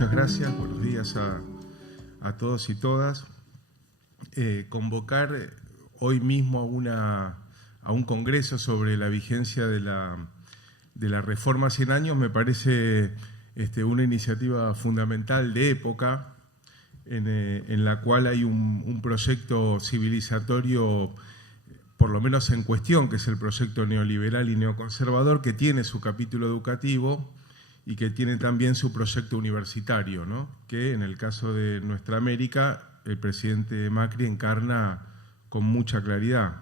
Muchas gracias, buenos días a todos y todas. Convocar hoy mismo a un congreso sobre la vigencia de la reforma 100 años me parece una iniciativa fundamental de época en la cual hay un proyecto civilizatorio, por lo menos en cuestión, que es el proyecto neoliberal y neoconservador, que tiene su capítulo educativo y que tiene también su proyecto universitario, ¿no? Que en el caso de nuestra América el presidente Macri encarna con mucha claridad.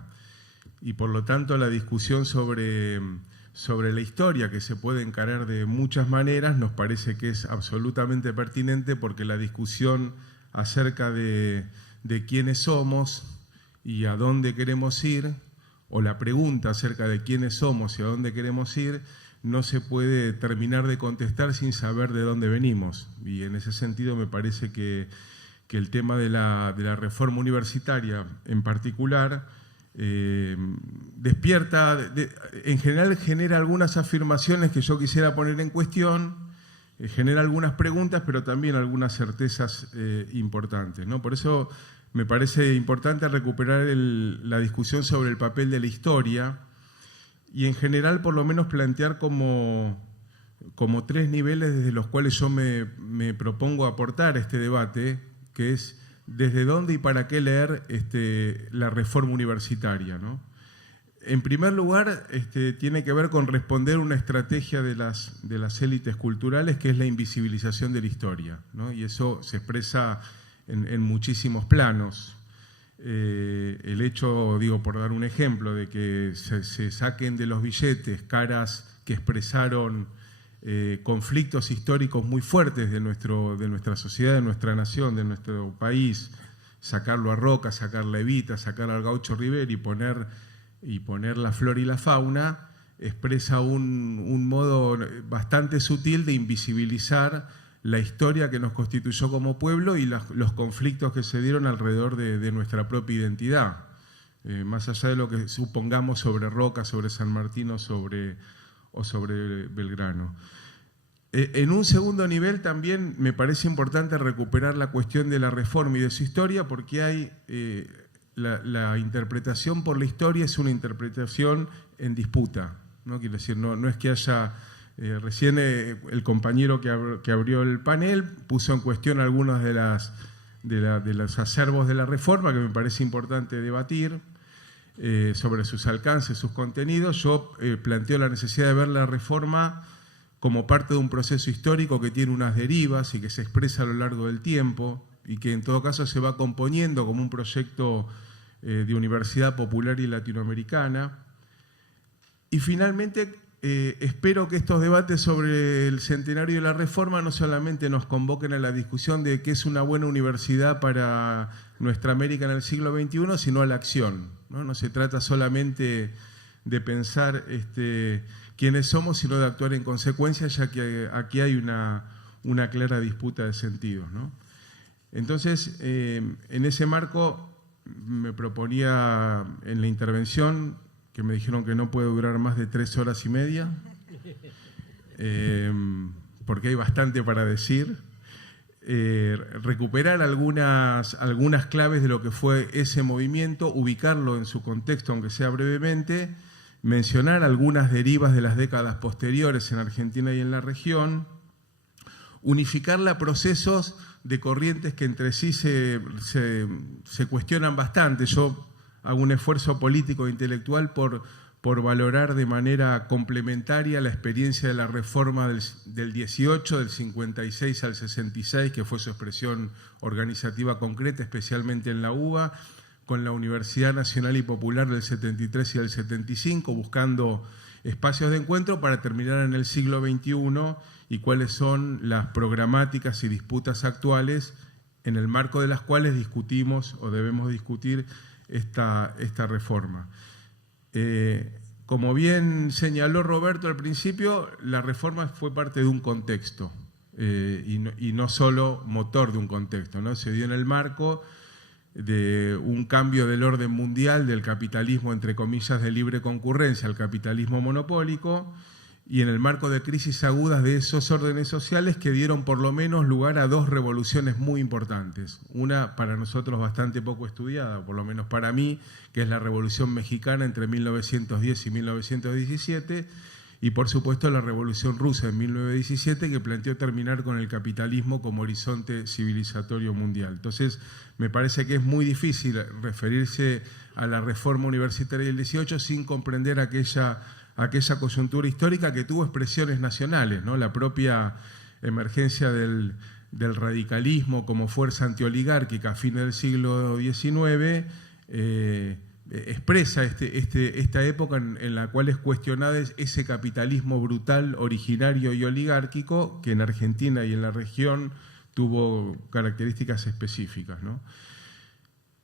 Y por lo tanto la discusión sobre la historia, que se puede encarar de muchas maneras, nos parece que es absolutamente pertinente, porque la discusión acerca de quiénes somos y a dónde queremos ir, o la pregunta acerca de quiénes somos y a dónde queremos ir, no se puede terminar de contestar sin saber de dónde venimos. Y en ese sentido me parece que el tema de la reforma universitaria en particular despierta, en general genera algunas afirmaciones que yo quisiera poner en cuestión, genera algunas preguntas, pero también algunas certezas importantes, ¿no? Por eso me parece importante recuperar la discusión sobre el papel de la historia y en general por lo menos plantear como tres niveles desde los cuales yo me propongo aportar este debate, que es desde dónde y para qué leer la reforma universitaria, ¿no? En primer lugar, tiene que ver con responder una estrategia de las élites culturales, que es la invisibilización de la historia, ¿no? Y eso se expresa en muchísimos planos. El hecho, digo, por dar un ejemplo, de que se saquen de los billetes caras que expresaron conflictos históricos muy fuertes de nuestra sociedad, de nuestra nación, de nuestro país, sacarlo a Roca, sacarlo a Evita, sacar al Gaucho Rivera y poner la flora y la fauna, expresa un modo bastante sutil de invisibilizar la historia que nos constituyó como pueblo y los conflictos que se dieron alrededor de nuestra propia identidad, más allá de lo que supongamos sobre Roca, sobre San Martín o sobre Belgrano. En un segundo nivel también me parece importante recuperar la cuestión de la reforma y de su historia, porque hay la interpretación por la historia es una interpretación en disputa, ¿no? Quiero decir, no es que haya... recién el compañero que abrió el panel puso en cuestión algunos de los acervos de la reforma, que me parece importante debatir sobre sus alcances, sus contenidos. Yo planteo la necesidad de ver la reforma como parte de un proceso histórico que tiene unas derivas y que se expresa a lo largo del tiempo y que en todo caso se va componiendo como un proyecto de universidad popular y latinoamericana. Y finalmente espero que estos debates sobre el centenario de la reforma no solamente nos convoquen a la discusión de qué es una buena universidad para nuestra América en el siglo XXI, sino a la acción, ¿no? No se trata solamente de pensar quiénes somos, sino de actuar en consecuencia, ya que aquí hay una clara disputa de sentidos, ¿no? Entonces, en ese marco me proponía en la intervención, que me dijeron que no puede durar más de 3 horas y media, porque hay bastante para decir, recuperar algunas claves de lo que fue ese movimiento, ubicarlo en su contexto, aunque sea brevemente, mencionar algunas derivas de las décadas posteriores en Argentina y en la región, unificarla a procesos de corrientes que entre sí se cuestionan bastante. Yo hago un esfuerzo político e intelectual por valorar de manera complementaria la experiencia de la reforma del 18, del 56 al 66, que fue su expresión organizativa concreta, especialmente en la UBA, con la Universidad Nacional y Popular del 73 y del 75, buscando espacios de encuentro para terminar en el siglo XXI y cuáles son las programáticas y disputas actuales en el marco de las cuales discutimos o debemos discutir esta reforma. Como bien señaló Roberto al principio, la reforma fue parte de un contexto y no solo motor de un contexto, ¿no? Se dio en el marco de un cambio del orden mundial del capitalismo, entre comillas, de libre concurrencia al capitalismo monopólico, y en el marco de crisis agudas de esos órdenes sociales que dieron por lo menos lugar a dos revoluciones muy importantes. Una para nosotros bastante poco estudiada, por lo menos para mí, que es la Revolución Mexicana entre 1910 y 1917, y por supuesto la Revolución Rusa en 1917, que planteó terminar con el capitalismo como horizonte civilizatorio mundial. Entonces, me parece que es muy difícil referirse a la reforma universitaria del 18 sin comprender aquella coyuntura histórica que tuvo expresiones nacionales, ¿no? La propia emergencia del radicalismo como fuerza antioligárquica a fines del siglo XIX expresa esta época en la cual es cuestionada ese capitalismo brutal, originario y oligárquico que en Argentina y en la región tuvo características específicas, ¿no?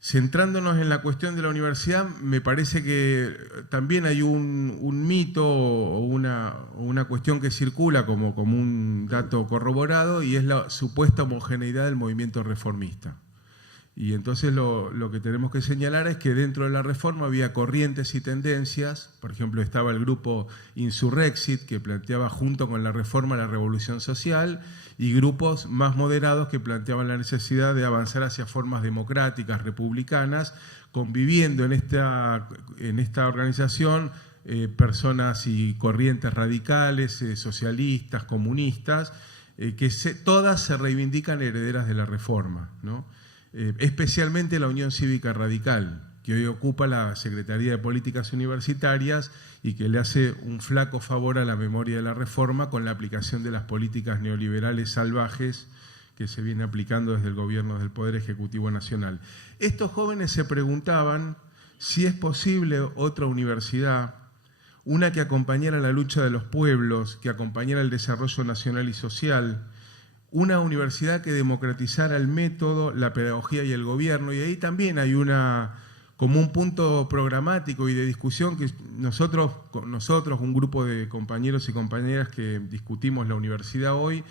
Centrándonos en la cuestión de la universidad, me parece que también hay un mito o una cuestión que circula como un dato corroborado, y es la supuesta homogeneidad del movimiento reformista. Y entonces lo que tenemos que señalar es que dentro de la reforma había corrientes y tendencias. Por ejemplo, estaba el grupo Insurrexit, que planteaba junto con la reforma la revolución social, y grupos más moderados que planteaban la necesidad de avanzar hacia formas democráticas, republicanas, conviviendo en esta organización personas y corrientes radicales, socialistas, comunistas, que todas se reivindican herederas de la reforma, ¿no? Especialmente la Unión Cívica Radical, que hoy ocupa la Secretaría de Políticas Universitarias y que le hace un flaco favor a la memoria de la reforma con la aplicación de las políticas neoliberales salvajes que se viene aplicando desde el gobierno del Poder Ejecutivo Nacional. Estos jóvenes se preguntaban si es posible otra universidad, una que acompañara la lucha de los pueblos, que acompañara el desarrollo nacional y social, una universidad que democratizara el método, la pedagogía y el gobierno. Y ahí también hay como un punto programático y de discusión que nosotros, un grupo de compañeros y compañeras que discutimos la universidad hoy,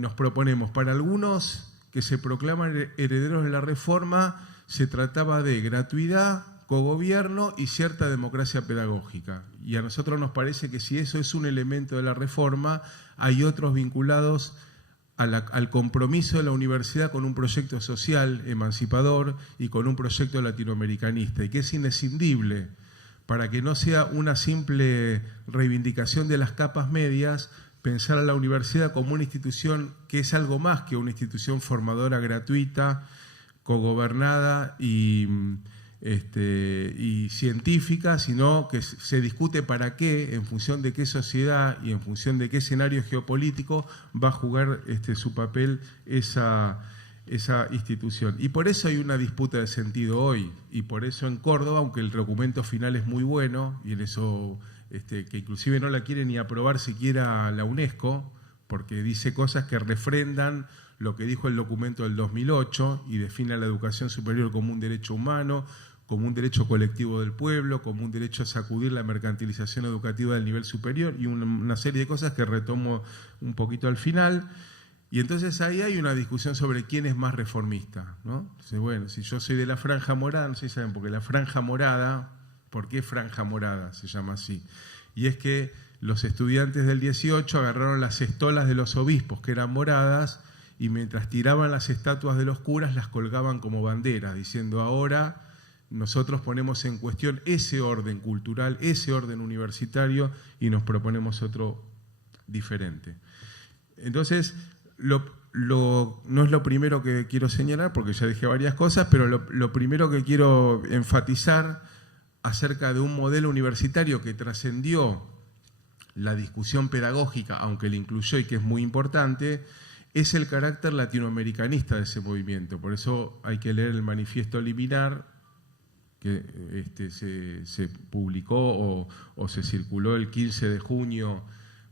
nos proponemos. Para algunos que se proclaman herederos de la reforma, se trataba de gratuidad, cogobierno y cierta democracia pedagógica. Y a nosotros nos parece que si eso es un elemento de la reforma, hay otros vinculados al compromiso de la universidad con un proyecto social emancipador y con un proyecto latinoamericanista, y que es inescindible para que no sea una simple reivindicación de las capas medias, pensar a la universidad como una institución que es algo más que una institución formadora gratuita, cogobernada y científica, sino que se discute para qué, en función de qué sociedad y en función de qué escenario geopolítico va a jugar su papel esa institución. Y por eso hay una disputa de sentido hoy, y por eso en Córdoba, aunque el documento final es muy bueno, y en eso que inclusive no la quiere ni aprobar siquiera la UNESCO, porque dice cosas que refrendan lo que dijo el documento del 2008 y define a la educación superior como un derecho humano, como un derecho colectivo del pueblo, como un derecho a sacudir la mercantilización educativa del nivel superior, y una serie de cosas que retomo un poquito al final. Y entonces ahí hay una discusión sobre quién es más reformista, ¿no? Entonces, bueno, si yo soy de la franja morada, no sé si saben, porque la franja morada, ¿por qué franja morada se llama así? Y es que los estudiantes del 18 agarraron las estolas de los obispos, que eran moradas, y mientras tiraban las estatuas de los curas, las colgaban como banderas, diciendo: ahora nosotros ponemos en cuestión ese orden cultural, ese orden universitario, y nos proponemos otro diferente. Entonces, no es lo primero que quiero señalar, porque ya dije varias cosas, pero lo primero que quiero enfatizar acerca de un modelo universitario que trascendió la discusión pedagógica, aunque la incluyó y que es muy importante, es el carácter latinoamericanista de ese movimiento. Por eso hay que leer el Manifiesto Liminar, que se publicó o se circuló el 15 de junio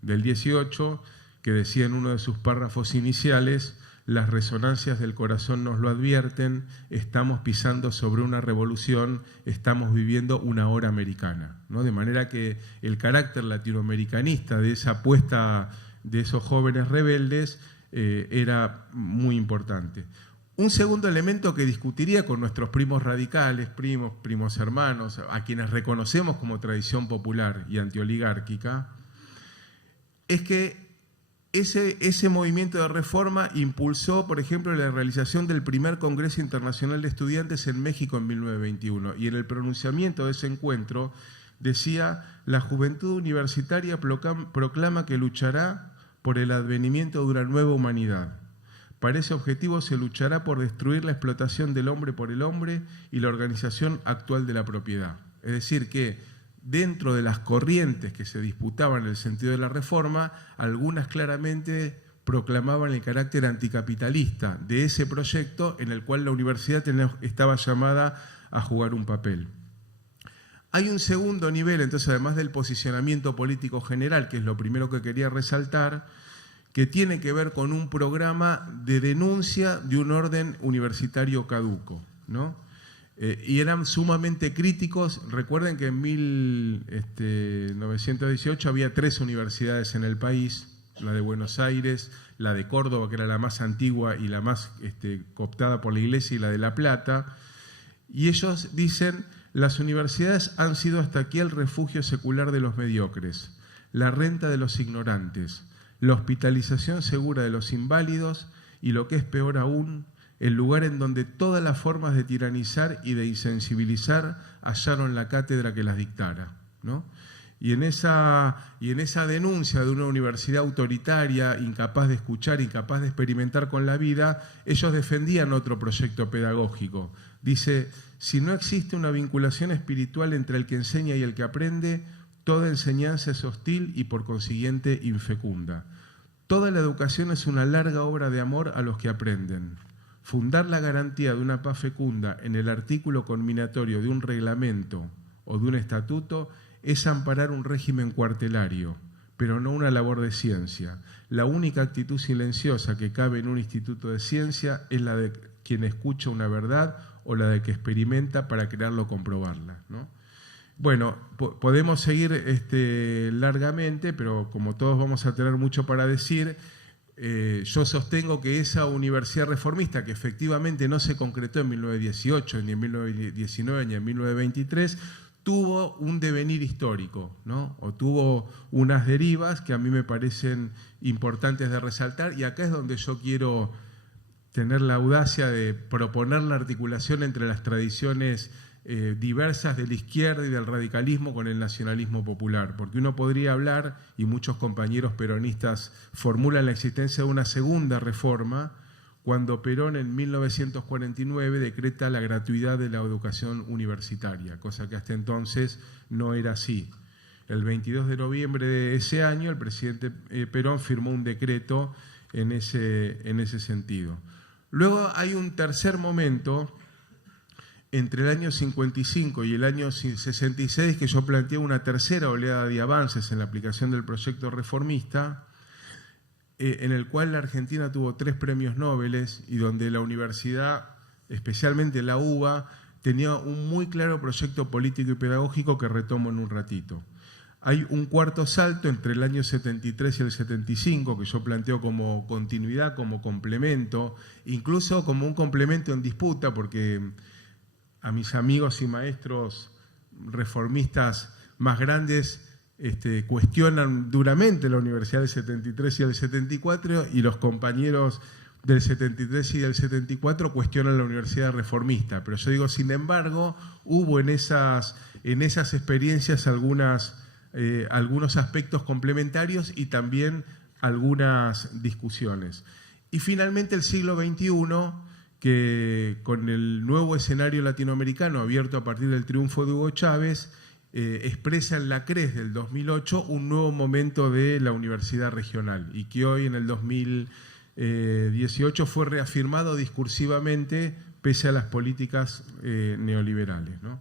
del 18, que decía en uno de sus párrafos iniciales: las resonancias del corazón nos lo advierten, estamos pisando sobre una revolución, estamos viviendo una hora americana, ¿no? De manera que el carácter latinoamericanista de esa apuesta de esos jóvenes rebeldes era muy importante. Un segundo elemento que discutiría con nuestros primos radicales, primos hermanos, a quienes reconocemos como tradición popular y antioligárquica, es que ese movimiento de reforma impulsó, por ejemplo, la realización del primer Congreso Internacional de Estudiantes en México en 1921. Y en el pronunciamiento de ese encuentro decía: la juventud universitaria proclama que luchará por el advenimiento de una nueva humanidad. Para ese objetivo se luchará por destruir la explotación del hombre por el hombre y la organización actual de la propiedad. Es decir, que dentro de las corrientes que se disputaban en el sentido de la reforma, algunas claramente proclamaban el carácter anticapitalista de ese proyecto en el cual la universidad estaba llamada a jugar un papel. Hay un segundo nivel, entonces, además del posicionamiento político general, que es lo primero que quería resaltar, que tiene que ver con un programa de denuncia de un orden universitario caduco, ¿no? Y eran sumamente críticos. Recuerden que en 1918 había 3 universidades en el país: la de Buenos Aires, la de Córdoba, que era la más antigua y la más cooptada por la Iglesia, y la de La Plata. Y ellos dicen: las universidades han sido hasta aquí el refugio secular de los mediocres, la renta de los ignorantes, la hospitalización segura de los inválidos y, lo que es peor aún, el lugar en donde todas las formas de tiranizar y de insensibilizar hallaron la cátedra que las dictara, ¿no? Y en esa denuncia de una universidad autoritaria, incapaz de escuchar, incapaz de experimentar con la vida, ellos defendían otro proyecto pedagógico. Dice: si no existe una vinculación espiritual entre el que enseña y el que aprende, toda enseñanza es hostil y por consiguiente infecunda. Toda la educación es una larga obra de amor a los que aprenden. Fundar la garantía de una paz fecunda en el artículo conminatorio de un reglamento o de un estatuto es amparar un régimen cuartelario, pero no una labor de ciencia. La única actitud silenciosa que cabe en un instituto de ciencia es la de quien escucha una verdad o la de que experimenta para crearlo o comprobarla, ¿no? Bueno, podemos seguir largamente, pero como todos vamos a tener mucho para decir, yo sostengo que esa universidad reformista, que efectivamente no se concretó en 1918, ni en 1919, ni en 1923, tuvo un devenir histórico, ¿no? O tuvo unas derivas que a mí me parecen importantes de resaltar, y acá es donde yo quiero tener la audacia de proponer la articulación entre las tradiciones diversas de la izquierda y del radicalismo con el nacionalismo popular, porque uno podría hablar, y muchos compañeros peronistas formulan la existencia de una segunda reforma, cuando Perón en 1949 decreta la gratuidad de la educación universitaria, cosa que hasta entonces no era así. El 22 de noviembre de ese año el presidente Perón firmó un decreto en ese sentido. Luego hay un tercer momento, entre el año 55 y el año 66, que yo planteé una tercera oleada de avances en la aplicación del proyecto reformista, en el cual la Argentina tuvo 3 premios Nobel y donde la universidad, especialmente la UBA, tenía un muy claro proyecto político y pedagógico que retomo en un ratito. Hay un cuarto salto entre el año 73 y el 75 que yo planteo como continuidad, como complemento, incluso como un complemento en disputa, porque a mis amigos y maestros reformistas más grandes cuestionan duramente la universidad del 73 y del 74, y los compañeros del 73 y del 74 cuestionan la universidad reformista. Pero yo digo, sin embargo, hubo en esas experiencias algunos aspectos complementarios y también algunas discusiones. Y finalmente el siglo XXI, que con el nuevo escenario latinoamericano abierto a partir del triunfo de Hugo Chávez, expresa en la CRES del 2008 un nuevo momento de la universidad regional, y que hoy en el 2018 fue reafirmado discursivamente pese a las políticas neoliberales, ¿no?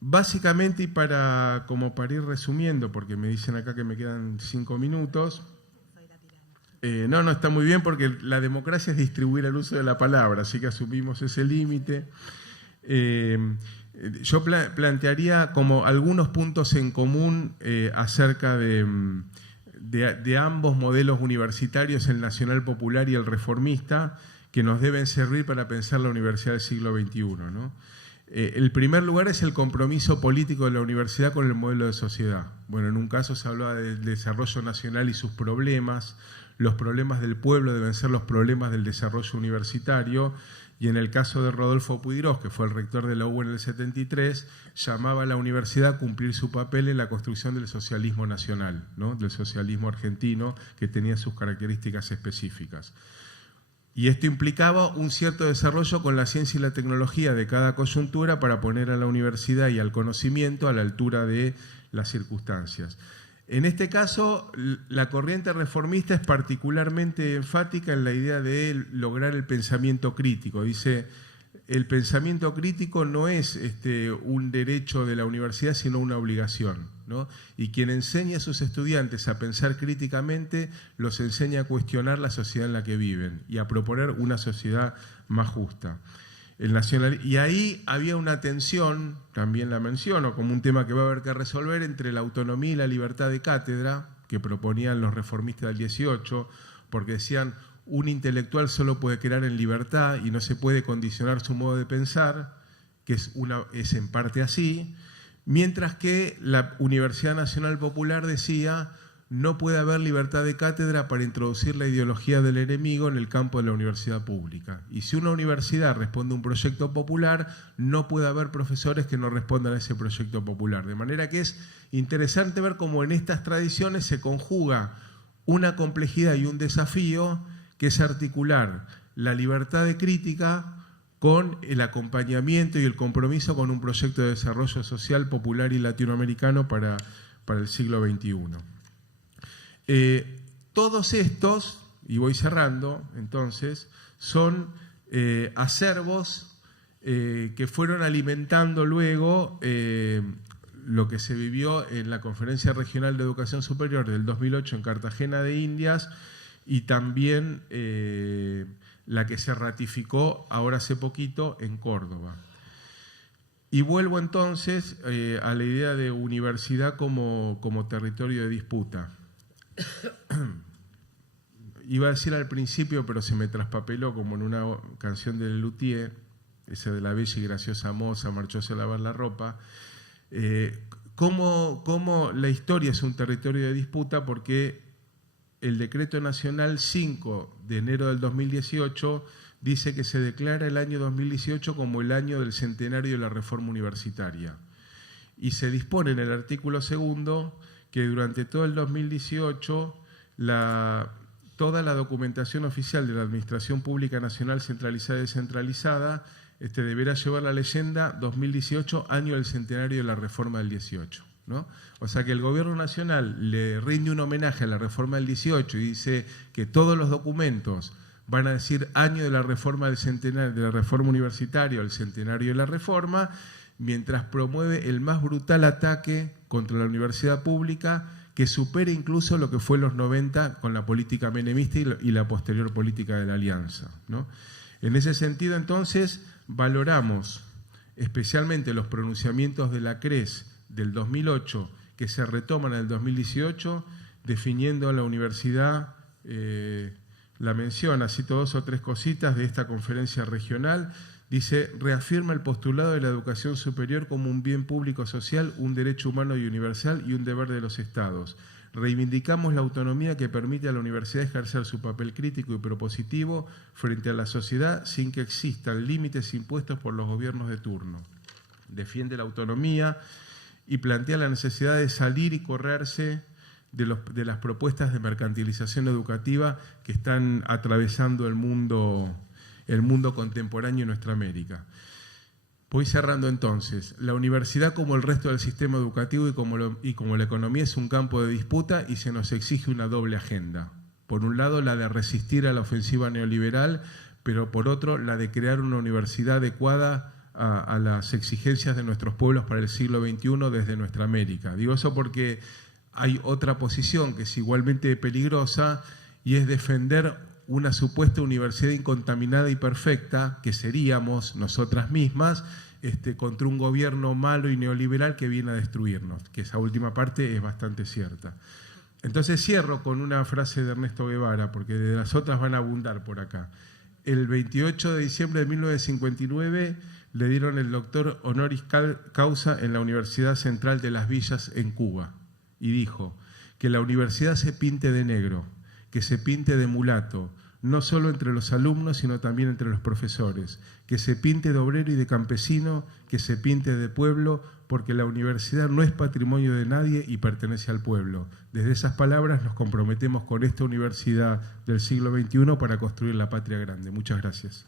Básicamente, y para ir resumiendo, porque me dicen acá que me quedan 5 minutos. No, está muy bien, porque la democracia es distribuir el uso de la palabra, así que asumimos ese límite. Yo plantearía como algunos puntos en común acerca de ambos modelos universitarios, el nacional popular y el reformista, que nos deben servir para pensar la universidad del siglo XXI, ¿no? El primer lugar es el compromiso político de la universidad con el modelo de sociedad. Bueno, en un caso se hablaba del desarrollo nacional y sus problemas. Los problemas del pueblo deben ser los problemas del desarrollo universitario. Y en el caso de Rodolfo Puigdrós, que fue el rector de la UBA en el 73, llamaba a la universidad a cumplir su papel en la construcción del socialismo nacional, ¿no? Del socialismo argentino, que tenía sus características específicas. Y esto implicaba un cierto desarrollo con la ciencia y la tecnología de cada coyuntura para poner a la universidad y al conocimiento a la altura de las circunstancias. En este caso, la corriente reformista es particularmente enfática en la idea de lograr el pensamiento crítico. Dice, el pensamiento crítico no es un derecho de la universidad, sino una obligación, ¿no? Y quien enseña a sus estudiantes a pensar críticamente, los enseña a cuestionar la sociedad en la que viven y a proponer una sociedad más justa. Y ahí había una tensión, también la menciono, como un tema que va a haber que resolver, entre la autonomía y la libertad de cátedra, que proponían los reformistas del 18, porque decían, un intelectual solo puede crear en libertad y no se puede condicionar su modo de pensar, que es en parte así, mientras que la Universidad Nacional Popular decía, no puede haber libertad de cátedra para introducir la ideología del enemigo en el campo de la universidad pública. Y si una universidad responde a un proyecto popular, no puede haber profesores que no respondan a ese proyecto popular. De manera que es interesante ver cómo en estas tradiciones se conjuga una complejidad y un desafío que es articular la libertad de crítica con el acompañamiento y el compromiso con un proyecto de desarrollo social, popular y latinoamericano para el siglo XXI. Todos estos, y voy cerrando entonces, son acervos que fueron alimentando luego lo que se vivió en la Conferencia Regional de Educación Superior del 2008 en Cartagena de Indias y también la que se ratificó ahora hace poquito en Córdoba. Y vuelvo entonces a la idea de universidad como territorio de disputa. Iba a decir al principio, pero se me traspapeló como en una canción de Lelutier, ese de la bella y graciosa moza marchóse a lavar la ropa, cómo la historia es un territorio de disputa porque el Decreto Nacional 5 de enero del 2018 dice que se declara el año 2018 como el año del centenario de la reforma universitaria. Y se dispone en el artículo 2 que durante todo el 2018 toda la documentación oficial de la Administración Pública Nacional Centralizada y Descentralizada deberá llevar la leyenda 2018, año del centenario de la reforma del 18, ¿no? O sea que el Gobierno Nacional le rinde un homenaje a la reforma del 18 y dice que todos los documentos van a decir año de la reforma del centenario, de la reforma universitaria, el centenario de la reforma, mientras promueve el más brutal ataque contra la universidad pública que supere incluso lo que fue en los 90 con la política menemista y la posterior política de la Alianza, ¿no? En ese sentido, entonces, valoramos especialmente los pronunciamientos de la CRES del 2008 que se retoman en el 2018, definiendo a la universidad, la menciona, cito 2 o 3 cositas de esta conferencia regional. Dice, reafirma el postulado de la educación superior como un bien público social, un derecho humano y universal y un deber de los estados. Reivindicamos la autonomía que permite a la universidad ejercer su papel crítico y propositivo frente a la sociedad sin que existan límites impuestos por los gobiernos de turno. Defiende la autonomía y plantea la necesidad de salir y correrse de las propuestas de mercantilización educativa que están atravesando el mundo contemporáneo en nuestra América. Voy cerrando entonces. La universidad, como el resto del sistema educativo y como la economía, es un campo de disputa y se nos exige una doble agenda. Por un lado, la de resistir a la ofensiva neoliberal, pero por otro, la de crear una universidad adecuada a las exigencias de nuestros pueblos para el siglo XXI desde nuestra América. Digo eso porque hay otra posición que es igualmente peligrosa y es defender una supuesta universidad incontaminada y perfecta, que seríamos nosotras mismas, contra un gobierno malo y neoliberal que viene a destruirnos, que esa última parte es bastante cierta. Entonces cierro con una frase de Ernesto Guevara, porque de las otras van a abundar por acá. el 28 de diciembre de 1959 le dieron el doctor honoris causa en la Universidad Central de Las Villas en Cuba. Y dijo: que la universidad se pinte de negro, que se pinte de mulato, no solo entre los alumnos, sino también entre los profesores, que se pinte de obrero y de campesino, que se pinte de pueblo, porque la universidad no es patrimonio de nadie y pertenece al pueblo. Desde esas palabras nos comprometemos con esta universidad del siglo XXI para construir la patria grande. Muchas gracias.